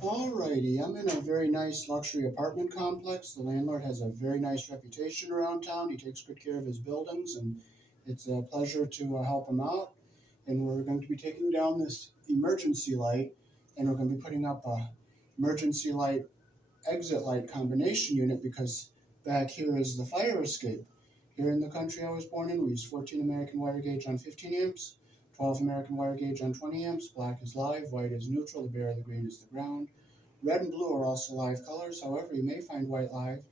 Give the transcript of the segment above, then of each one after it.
Alrighty, I'm in a very nice luxury apartment complex. The landlord has a very nice reputation around town. He takes good care of his buildings, and it's a pleasure to help him out. And we're going to be taking down this emergency light, and we're going to be putting up a emergency light exit light combination unit because back here is the fire escape. Here in the country I was born in, we use 14 American wire gauge on 15 amps, 12 American wire gauge on 20 amps. Black is live, white is neutral, the bare, the green is the ground. Red and blue are also live colors. However, you may find white live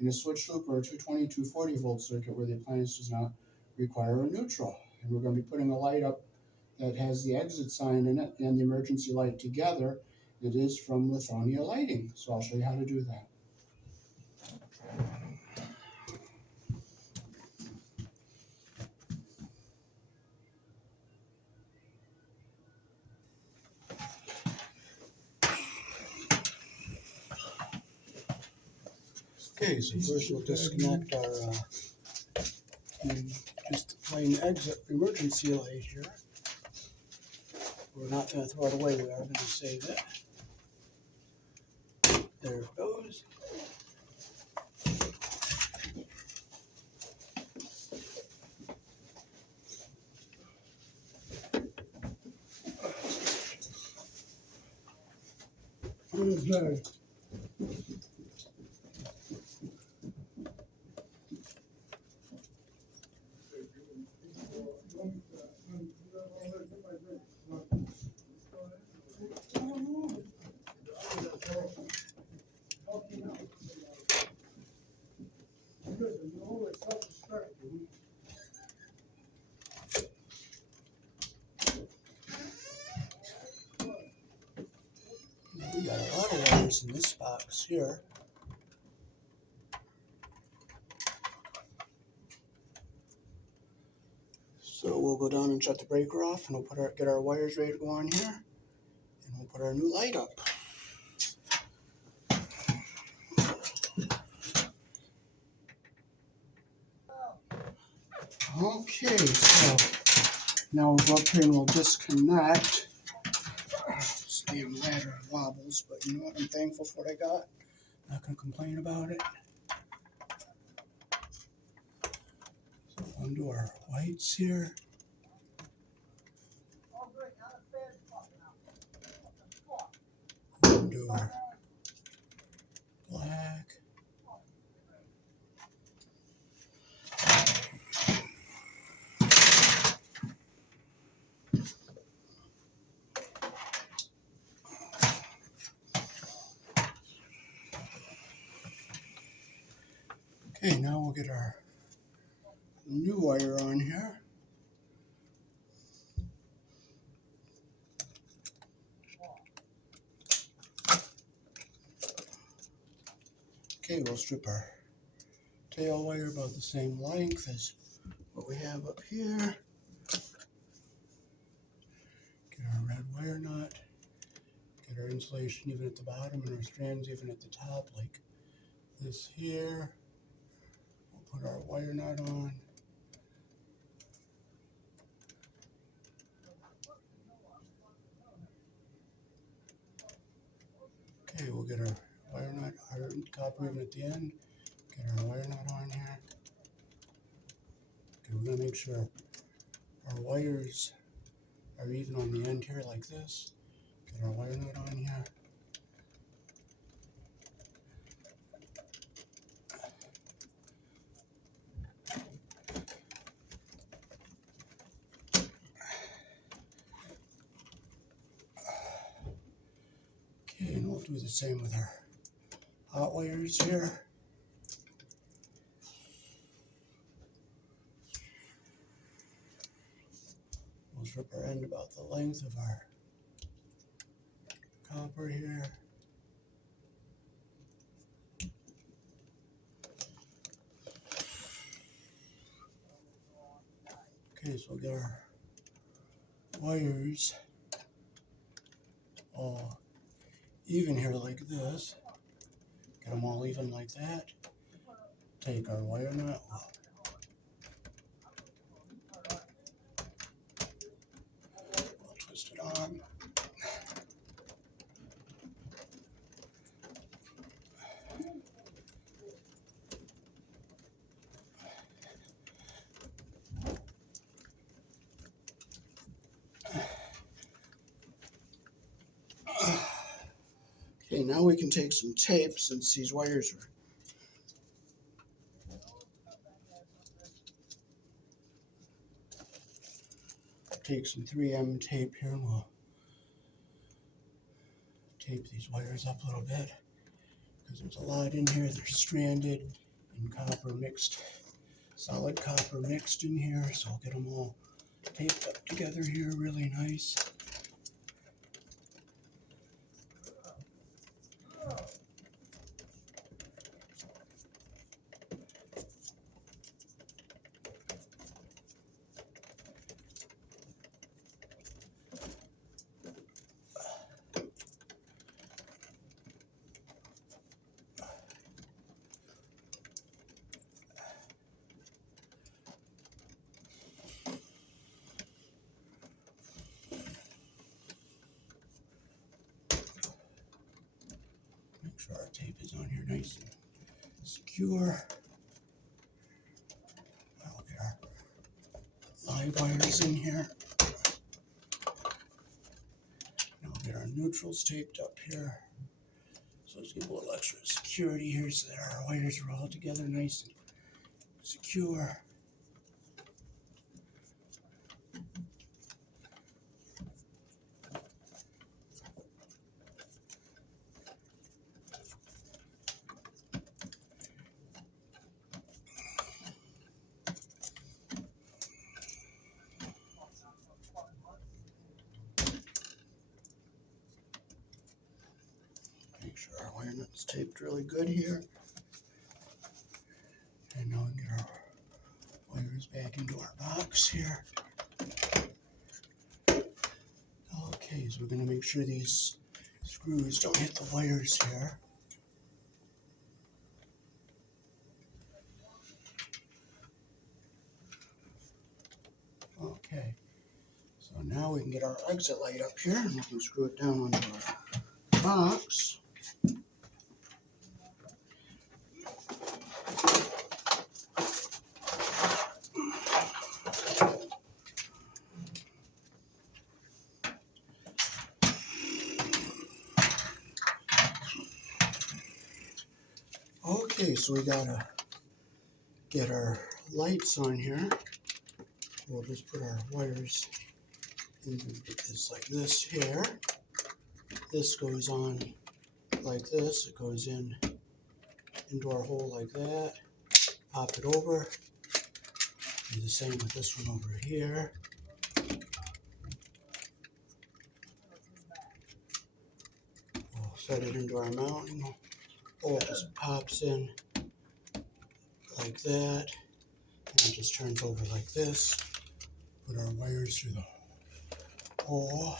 in a switch loop or a 220, 240 volt circuit where the appliance does not require a neutral. And we're going to be putting a light up that has the exit sign in it and the emergency light together. It is from Lithonia Lighting, so I'll show you how to do that. Okay, so first we'll disconnect our just plain exit emergency light here. We're not going to throw it away, we are going to save it. There it goes. Okay. We got a lot of wires in this box here. So we'll go down and shut the breaker off, and we'll get our wires ready to go on here, and we'll put our new light up. Okay, so now we'll go up here and we'll disconnect. This damn ladder wobbles, but you know what? I'm thankful for what I got. Not gonna complain about it. So undo our whites here. Undo our black. Okay, now we'll get our new wire on here. Okay, we'll strip our tail wire about the same length as what we have up here. Get our red wire nut. Get our insulation even at the bottom and our strands even at the top, like this here. We'll put our wire nut on. Okay, we'll get our wire nut, our copper even at the end. Get our wire nut on here. Okay, we're gonna make sure our wires are even on the end here like this. Get our wire nut on here. Okay, and we'll do the same with our hot wires here. We'll strip our end about the length of our copper here. Okay, so we'll get our wires all even here like this. Get them all even like that. Take our wire nut. We'll twist it on. Okay, now we can take some tape since these wires are. Take some 3M tape here and we'll tape these wires up a little bit because there's a lot in here. They're stranded and copper mixed, solid copper mixed in here. So I'll get them all taped up together here really nice. Make sure our tape is on here nice and secure. I'll get our live wires in here. I'll get our neutrals taped up here. So let's give a little extra security here so that our wires are all together nice and secure. Make sure our wire nut's taped really good here. And now we get our wires back into our box here. Okay, so we're going to make sure these screws don't hit the wires here. Okay, so now we can get our exit light up here and we can screw it down onto our box. Okay, so we gotta get our lights on here. We'll just put our wires in this like this here. This goes on like this. It goes in into our hole like that. Pop it over. Do the same with this one over here. We'll set it into our mounting hole. It just pops in like that. And it just turns over like this. Put our wires through the hole.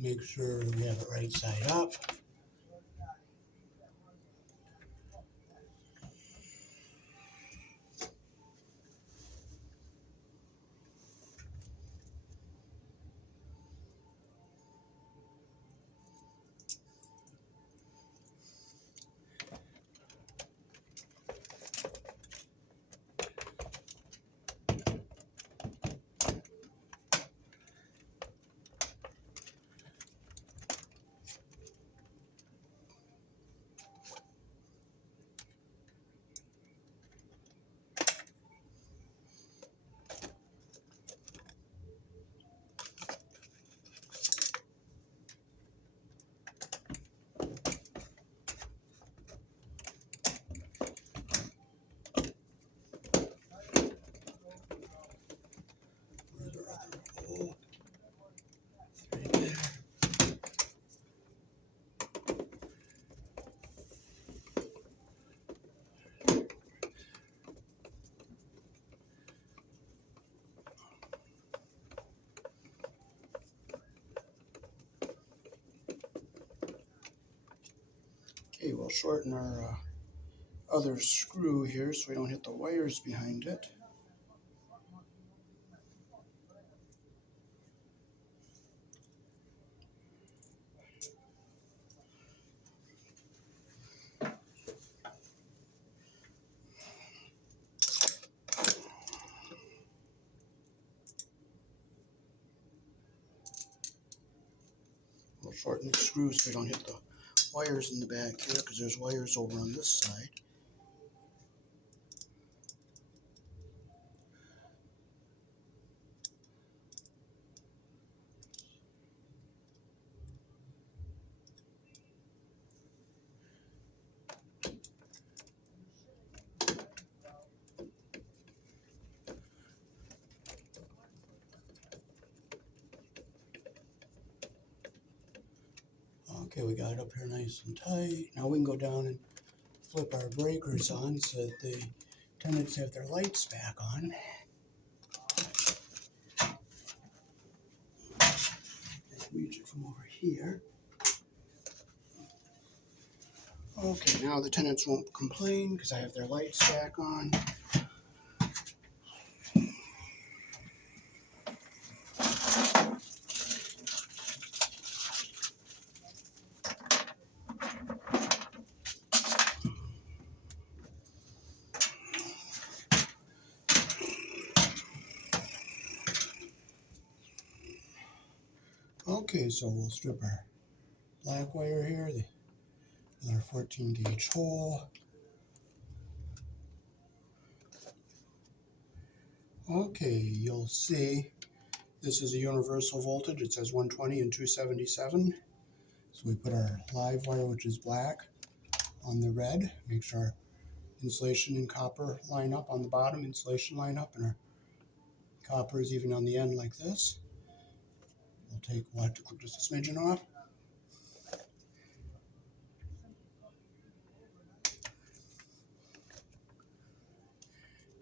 Make sure we have it right side up. Where's our other hole? Right there. Okay, we'll shorten our other screw here so we don't hit the wires behind it. We'll shorten the screws so we don't hit the wires in the back here, because there's wires over on this side. Okay, we got it up here nice and tight. Now we can go down and flip our breakers on so that the tenants have their lights back on. Just reach it from over here. Okay, now the tenants won't complain because I have their lights back on. Okay, so we'll strip our black wire here with our 14 gauge hole. Okay, you'll see this is a universal voltage. It says 120 and 277. So we put our live wire, which is black, on the red. Make sure our insulation and copper line up on the bottom, insulation line up, and our copper is even on the end like this. We'll have to clip just a smidgen off.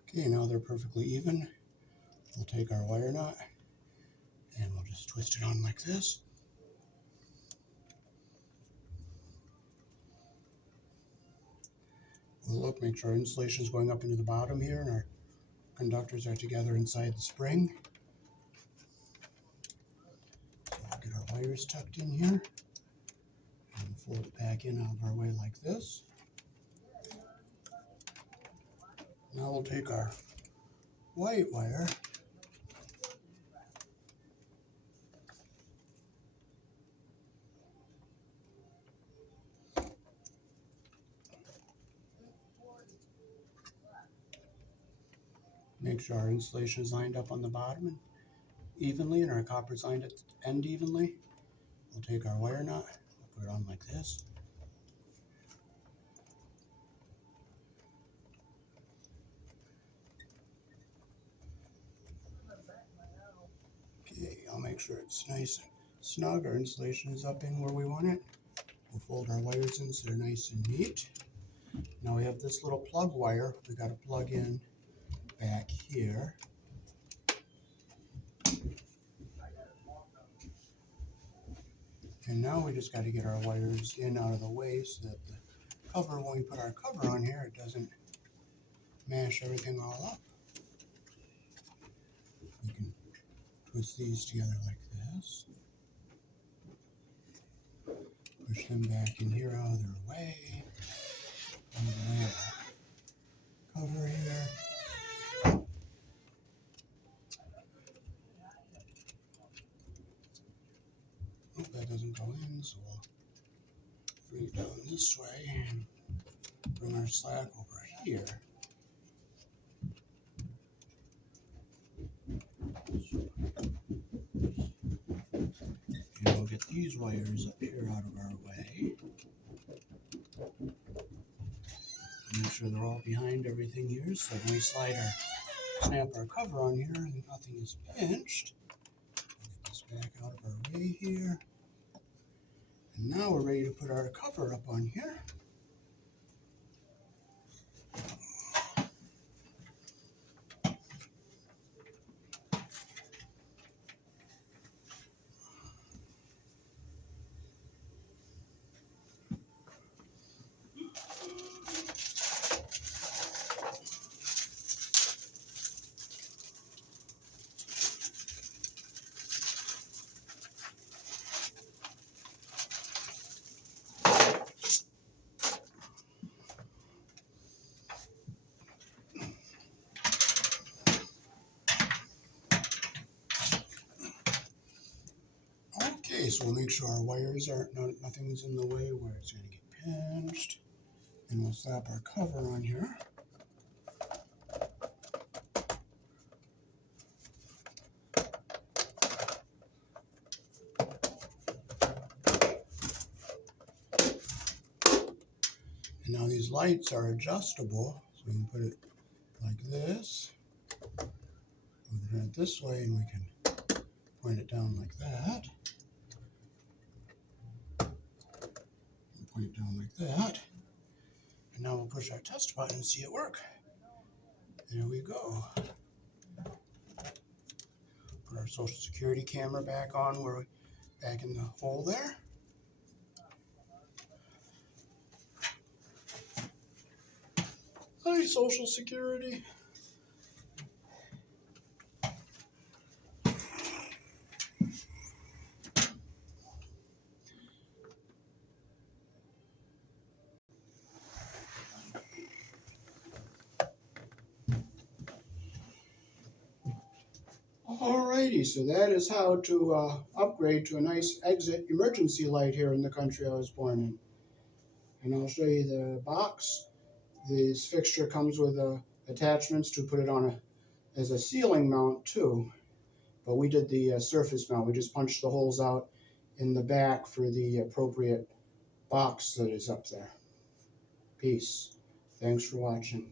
Okay, now they're perfectly even. We'll take our wire knot and we'll just twist it on like this. We'll look, make sure our insulation is going up into the bottom here and our conductors are together inside the spring. So we'll get our wires tucked in here and fold it back in out of our way like this. Now we'll take our white wire make sure our insulation is lined up on the bottom and evenly and our copper is lined at the end evenly. We'll take our wire knot, we'll put it on like this. Okay, I'll make sure it's nice and snug. Our insulation is up in where we want it. We'll fold our wires in so they're nice and neat. Now we have this little plug wire we got to plug in back here. And now we just got to get our wires in out of the way so that the cover, when we put our cover on here, it doesn't mash everything all up. You can twist these together like this. Push them back in here out of their way. And then we have our cover here. Oh, that doesn't go in, so we'll bring it down this way and bring our slack over here. And we'll get these wires up here out of our way. Make sure they're all behind everything here, so when we snap our cover on here, nothing is pinched. Get this back out of our way here. And now we're ready to put our cover up on here. Okay, so we'll make sure our wires aren't, nothing's in the way where it's going to get pinched. And we'll slap our cover on here. And now these lights are adjustable, so we can put it like this. We can turn it this way and we can point it down like that. And point it down like that. And now we'll push our test button and see it work. There we go. Put our Social Security camera back on back in the hole there. Hi, Social Security. Alrighty, so that is how to upgrade to a nice exit emergency light here in the country I was born in. And I'll show you the box. This fixture comes with attachments to put it on as a ceiling mount too. But we did the surface mount. We just punched the holes out in the back for the appropriate box that is up there. Peace. Thanks for watching.